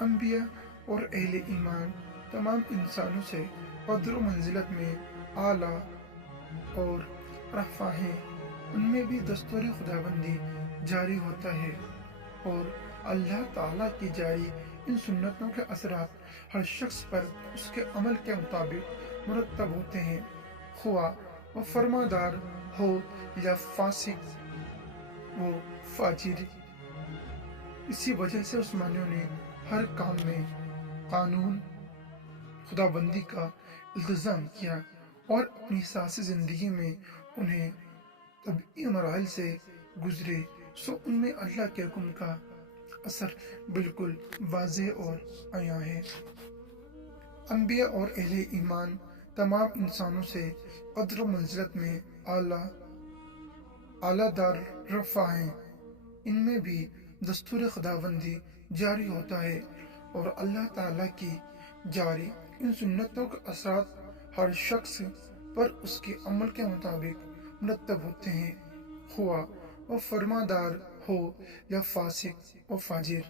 अंबिया और अहले ईमान तमाम इंसानों से कद्र व मंजिलत में आला और रफ़ा है। उनमें भी दस्तूर खुदाबंदी जारी होता है, और अल्लाह ताला की जारी इन सुन्नतों के असरात हर शख्स पर उसके अमल के मुताबिक मुरतब होते हैं, खुआ वो फरमादार हो या फासिक वो फाजिर। इसी वजह से उस्मानियों ने हर काम में कानून खुदाबंदी का इल्तिज़ाम किया, और अपनी सासी ज़िंदगी में उन्हें तबई मराहिल से गुजरे, सो उनमें अल्लाह के हुक्म का असर बिल्कुल वाज़ेह और आया है। अंबिया और अहले ईमान तमाम इंसानों से कद्र मंजिलत में आलादार रफ़ा हैं। इनमें भी दस्तूर खुदाबंदी जारी होता है, और अल्लाह ताला की जारी इन सुन्नतों के असरात हर शख्स पर उसके अमल के मुताबिक मुरतब होते हैं, हुआ वो फरमादार हो या फासिक और फाजिर।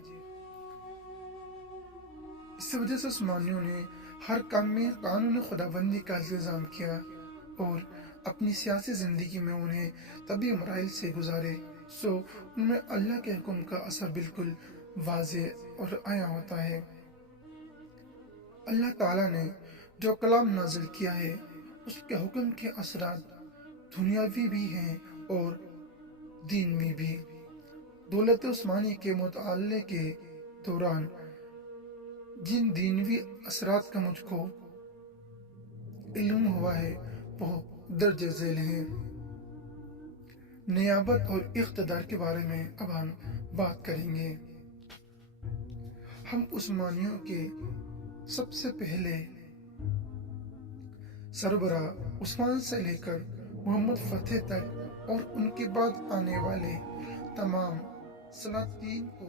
इस वजह से उस्मानियों ने ہر کام میں قانون خداوندی کا التزام کیا اور اپنی سیاسی زندگی میں انہیں طبی مراحل سے گزارے، ان میں اللہ کے حکم کا اثر بالکل واضح اور عیاں ہوتا ہے۔ اللہ تعالیٰ نے جو کلام نازل کیا ہے اس کے حکم کے اثرات دنیاوی بھی ہیں اور دینوی بھی۔ دولت عثمانی کے مطالعے کے دوران جن دینوی اثرات کا مجھ کو علم ہوا ہے وہ درج ذیل ہیں۔ نیابت اور اقتدار کے بارے میں اب ہم بات کریں گے۔ ہم عثمانیوں کے سب سے پہلے سربراہ عثمان سے لے کر محمد فتح تک اور ان کے بعد آنے والے تمام سلاطین کو